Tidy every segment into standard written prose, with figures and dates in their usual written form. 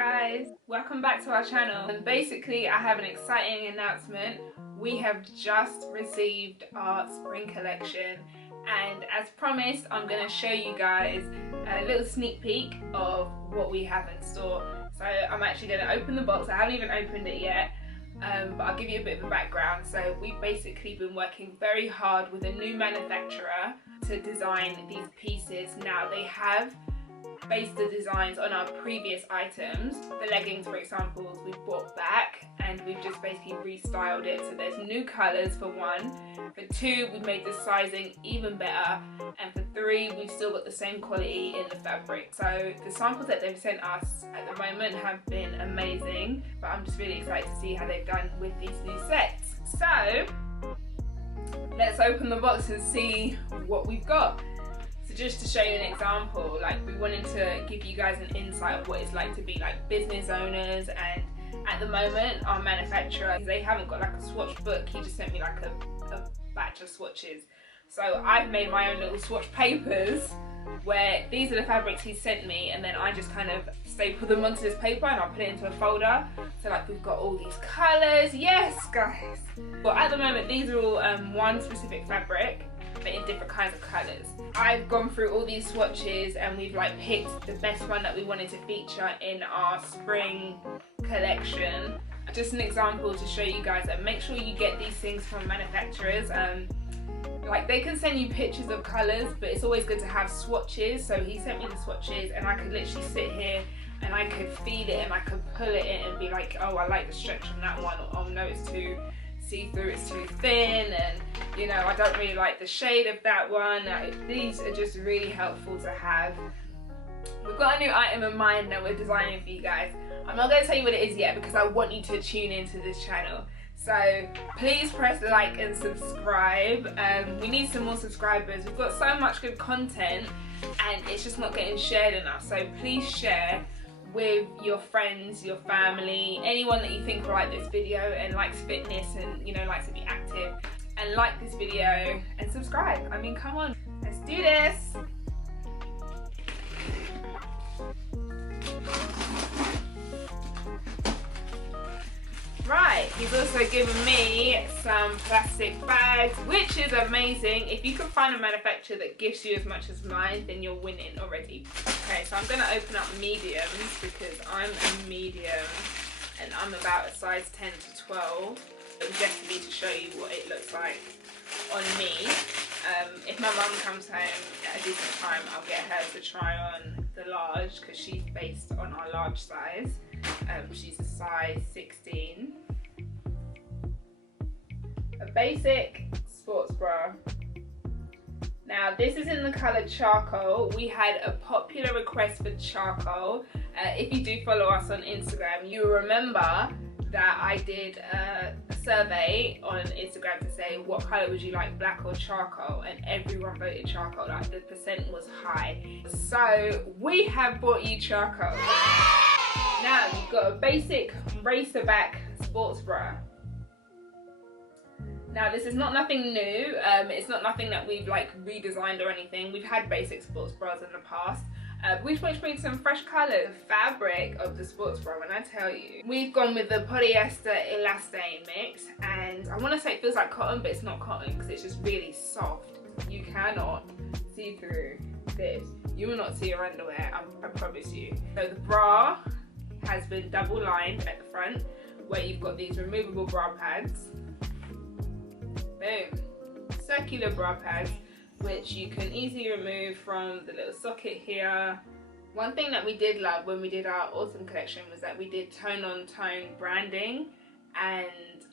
guys, welcome back to our channel. And basically I have an exciting announcement. We have just received our spring collection, and as promised I'm going to show you guys a little sneak peek of what we have in store. So I'm actually going to open the box. I haven't even opened it yet, but I'll give you a bit of a background. So we've basically been working very hard with a new manufacturer to design these pieces. Now they have based the designs on our previous items. The leggings, for example, we brought back and we've just basically restyled it. So there's new colours for one. For two, we've made the sizing even better. And for three, we've still got the same quality in the fabric. So the samples that they've sent us at the moment have been amazing. But I'm just really excited to see how they've done with these new sets. So let's open the box and see what we've got. So just to show you an example, like we wanted to give you guys an insight of what it's like to be like business owners, and at the moment our manufacturer, they haven't got like a swatch book, he just sent me like a batch of swatches. So I've made my own little swatch papers where these are the fabrics he sent me, and then I just kind of staple them onto this paper and I'll put it into a folder. So like we've got all these colours, yes guys. But at the moment these are all one specific fabric, but in different kinds of colours. I've gone through all these swatches and we've like picked the best one that we wanted to feature in our spring collection. Just an example to show you guys that make sure you get these things from manufacturers. Like they can send you pictures of colours, but it's always good to have swatches. So he sent me the swatches and I could literally sit here and I could feel it and I could pull it in and be like, oh, I like the stretch on that one, or oh no, it's too see-through, it's too thin, and you know, I don't really like the shade of that one. These are just really helpful to have. We've got a new item in mind that we're designing for you guys. I'm not going to tell you what it is yet because I want you to tune into this channel. So please press like and subscribe. We need some more subscribers. We've got so much good content and it's just not getting shared enough. So please share with your friends, your family, anyone that you think will like this video and likes fitness and, you know, likes to be active, and like this video and subscribe. I mean, come on, let's do this. Right, he's also given me some plastic bags, which is amazing. If you can find a manufacturer that gives you as much as mine, then you're winning already. Okay, so I'm going to open up mediums because I'm a medium and I'm about a size 10 to 12. But just to show you what it looks like on me. If my mum comes home at a decent time, I'll get her to try on the large because she's based on our large size. She's a size 16. A basic sports bra. Now this is in the colour charcoal. We had a popular request for charcoal. If you do follow us on Instagram, you'll remember that I did a survey on Instagram to say what colour would you like, black or charcoal, and everyone voted charcoal. Like the percent was high. So we have brought you charcoal. Now you've got a basic racer back sports bra. Now this is not nothing new, it's not nothing that we've like redesigned or anything. We've had basic sports bras in the past. We've made some fresh colour. The fabric of the sports bra, when I tell you, we've gone with the polyester elastane mix, and I want to say it feels like cotton, but it's not cotton because it's just really soft. You cannot see through this. You will not see your underwear, I promise you. So the bra has been double lined at the front, where you've got these removable bra pads. Boom. Circular bra pads, which you can easily remove from the little socket here. One thing that we did love when we did our autumn collection was that we did tone on tone branding, and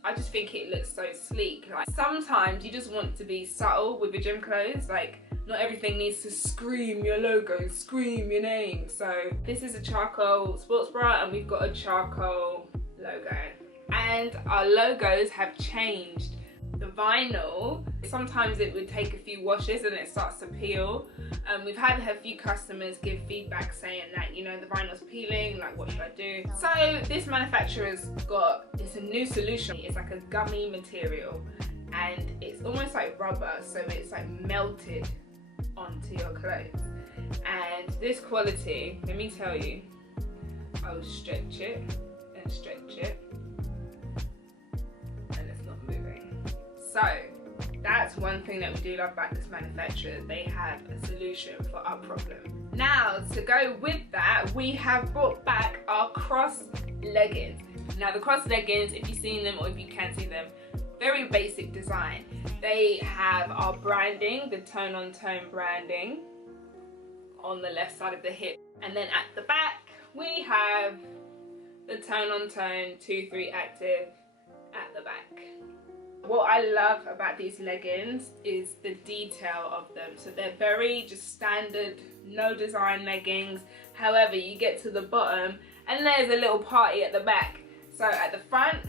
I just think it looks so sleek. Like sometimes you just want to be subtle with your gym clothes, like not everything needs to scream your logo, scream your name. So this is a charcoal sports bra and we've got a charcoal logo, and our logos have changed. The vinyl, sometimes it would take a few washes and it starts to peel. We've had a few customers give feedback saying that, you know, the vinyl's peeling, like what should I do? So this manufacturer's got, it's a new solution. It's like a gummy material and it's almost like rubber, so it's like melted onto your clothes. And this quality, let me tell you, I'll stretch it and stretch it, and it's not moving. So that's one thing that we do love about this manufacturer. They have a solution for our problem. Now, to go with that, we have brought back our cross leggings. Now, the cross leggings, if you've seen them or if you can see them, very basic design. They have our branding, the tone on tone branding on the left side of the hip, and then at the back we have the tone on tone 2-3 active at the back. What I love about these leggings is the detail of them. So they're very just standard, no design leggings. However, you get to the bottom and there's a little party at the back. So at the front,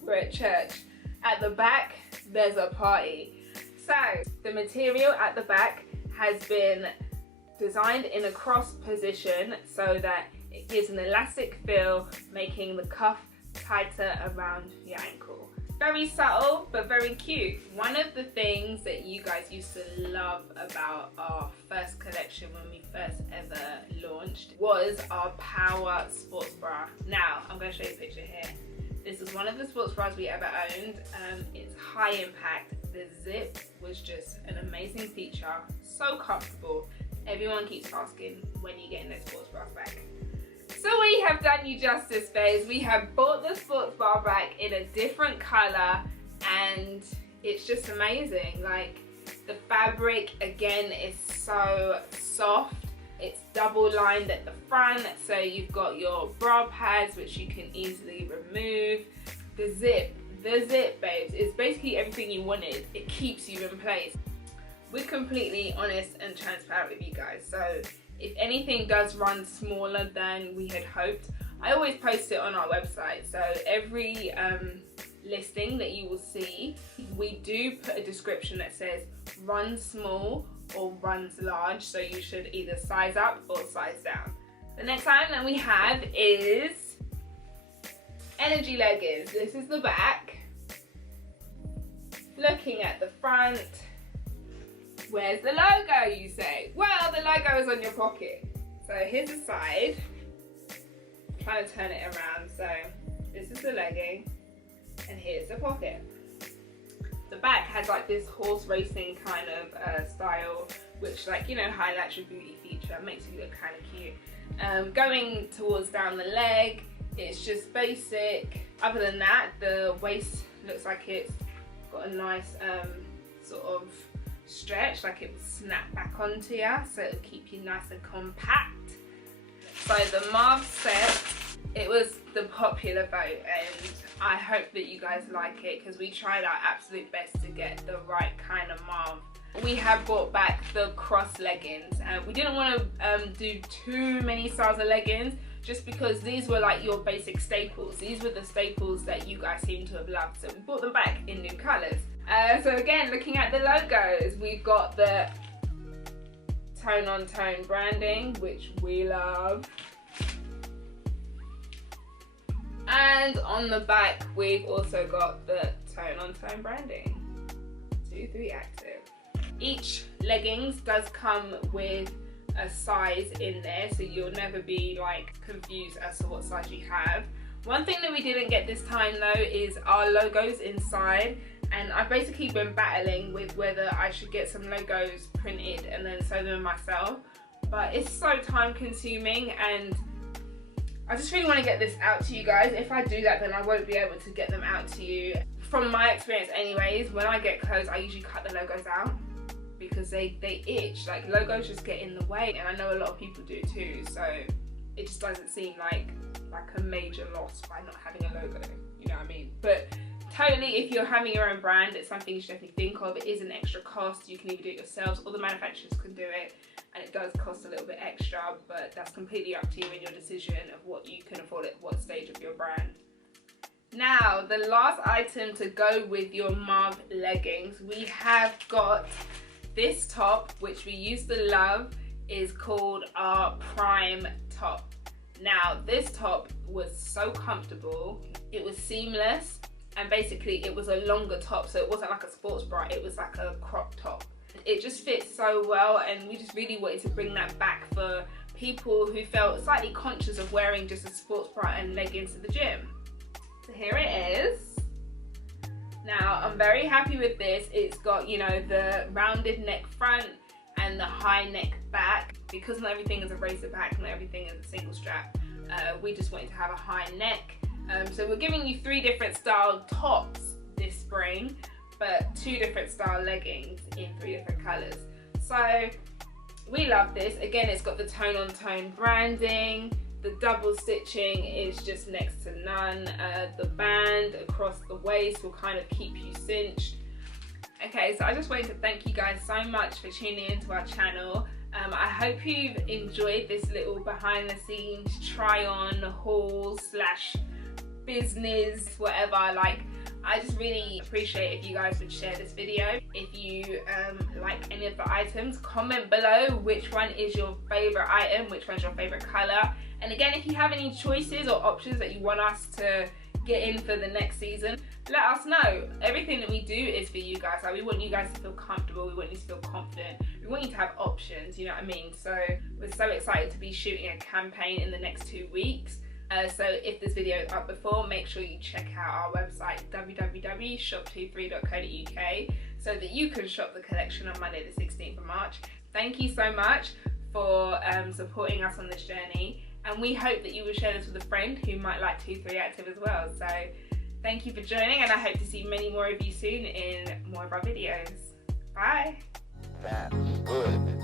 we're at church. At the back, there's a party. So the material at the back has been designed in a cross position so that it gives an elastic feel, making the cuff tighter around your ankle. Very subtle, but very cute. One of the things that you guys used to love about our first collection when we first ever launched was our Power sports bra. Now, I'm going to show you a picture here. This is one of the sports bras we ever owned. It's high impact. The zip was just an amazing feature. So comfortable. Everyone keeps asking when you're getting those sports bras back. So we have done you justice, babes. We have bought the sports bra back in a different color, and it's just amazing. Like, the fabric again is so soft. It's double lined at the front, so you've got your bra pads which you can easily remove. The zip, babes, is basically everything you wanted. It keeps you in place. We're completely honest and transparent with you guys, so if anything does run smaller than we had hoped, I always post it on our website. So every listing that you will see, we do put a description that says runs small or runs large, so you should either size up or size down. The next item that we have is Energy Leggings. This is the back. Looking at the front, where's the logo, you say? Well, the logo is on your pocket. So here's the side. I'm trying to turn it around. So this is the legging and here's the pocket. The back has like this horse racing kind of style, which, like, you know, highlights your beauty feature, makes you look kind of cute. Going towards down the leg, it's just basic. Other than that, the waist looks like it's got a nice sort of stretch, like it will snap back onto you, so it'll keep you nice and compact. So the Marv set, it was the popular vote, and I hope that you guys like it because we tried our absolute best to get the right kind of Marv. We have brought back the cross leggings. We didn't want to do too many styles of leggings just because these were like your basic staples. These were the staples that you guys seem to have loved, so we brought them back in new colours. So again, looking at the logos, we've got the tone on tone branding, which we love. And on the back, we've also got the tone on tone branding, 2-3 active. Each leggings does come with a size in there, so you'll never be like confused as to what size you have. One thing that we didn't get this time though is our logos inside, and I've basically been battling with whether I should get some logos printed and then sew them myself, but it's so time consuming and I just really want to get this out to you guys. If I do that, then I won't be able to get them out to you. From my experience anyways, when I get clothes, I usually cut the logos out because they itch. Like, logos just get in the way, and I know a lot of people do too, so it just doesn't seem like a major loss by not having a logo, you know what I mean? But totally, if you're having your own brand, it's something you should definitely think of. It is an extra cost. You can either do it yourselves or the manufacturers can do it, and it does cost a little bit extra, but that's completely up to you and your decision of what you can afford at what stage of your brand. Now, the last item to go with your Marv leggings, we have got this top, which we used to love, is called our Prime top. Now, this top was so comfortable, it was seamless, and basically it was a longer top, so it wasn't like a sports bra, it was like a crop top. It just fits so well, and we just really wanted to bring that back for people who felt slightly conscious of wearing just a sports bra and leggings to the gym. So here it is. Now I'm very happy with this. It's got, you know, the rounded neck front and the high neck back. Because not everything is a racer back, not everything is a single strap, we just wanted to have a high neck. So we're giving you 3 different style tops this spring, but 2 different style leggings in 3 different colors. So we love this. Again, it's got the tone on tone branding. The double stitching is just next to none. The band across the waist will kind of keep you cinched. Okay, so I just wanted to thank you guys so much for tuning into our channel. I hope you've enjoyed this little behind the scenes try on haul slash business, whatever. Like, I just really appreciate if you guys would share this video. If you like any of the items, comment below which one is your favorite item, which one's your favorite color. And again, if you have any choices or options that you want us to get in for the next season, let us know. Everything that we do is for you guys. Like, we want you guys to feel comfortable, we want you to feel confident, we want you to have options, you know what I mean? So we're so excited to be shooting a campaign in the next 2 weeks. So if this video is up before, make sure you check out our website www.shop23.co.uk so that you can shop the collection on Monday the 16th of March. Thank you so much for supporting us on this journey, and we hope that you will share this with a friend who might like 2-3 Active as well. So thank you for joining, and I hope to see many more of you soon in more of our videos. Bye! That's good.